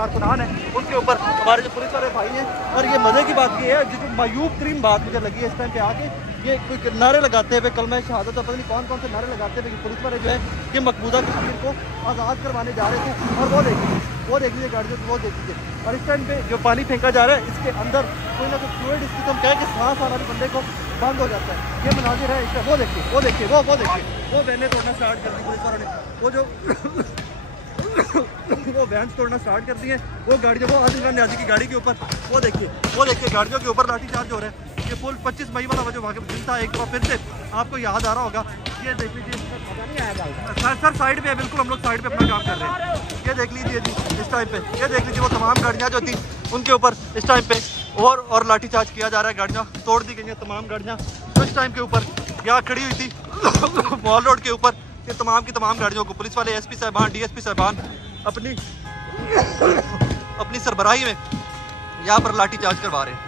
कारकुनान है उनके ऊपर हमारे जो पुलिस वाले भाई हैं। और ये मज़े की बात ये है, जो मायूब तरीन बात मुझे लगी है इस टाइम पे आके, ये कोई नारे लगाते हुए कलमा शहादत और पता नहीं कौन कौन से नारे लगाते हुए पुलिस वाले जो है कि मकबूजा कश्मीर को आज़ाद करवाने जा रहे थे। और वो देखिए गाड़ियों को, वो देखिए। और इस टाइम पे जो पानी फेंका जा रहा है इसके अंदर कोई ना कोई फ्लूइड, इसकी तो हम कहें कि सांस आना भी बंदे को बंद हो जाता है। ये मनाजिर है इसका, वो देखिए वो वैने तोड़ना स्टार्ट कर दी पुलिस वालों ने, वो जो वो वैन तोड़ना स्टार्ट कर दी है। वो गाड़ियों, वो आदिल खान न्याजी की गाड़ी के ऊपर वो देखिए गाड़ियों के ऊपर लाठीचार्ज हो रहा है। ये फुल 25 मई वाला जो वाक़या दिन था, एक बार फिर से आपको याद आ रहा होगा। ये देख लीजिए सर साइड पे है, बिल्कुल हम लोग साइड पे अपना काम कर रहे हैं। ये देख लीजिए जी इस टाइम पे, ये देख लीजिए वो तमाम गाड़ियाँ जो थी उनके ऊपर इस टाइम पे और लाठीचार्ज किया जा रहा है। गाड़ियाँ तोड़ दी गई हैं, तमाम गाड़ियाँ जो इस टाइम के ऊपर यहाँ खड़ी हुई थी मॉल रोड के ऊपर, ये तमाम की तमाम गाड़ियों को पुलिस वाले एसपी साहबान, डीएसपी साहबान अपनी सरबराही में यहाँ पर लाठीचार्ज करवा रहे हैं।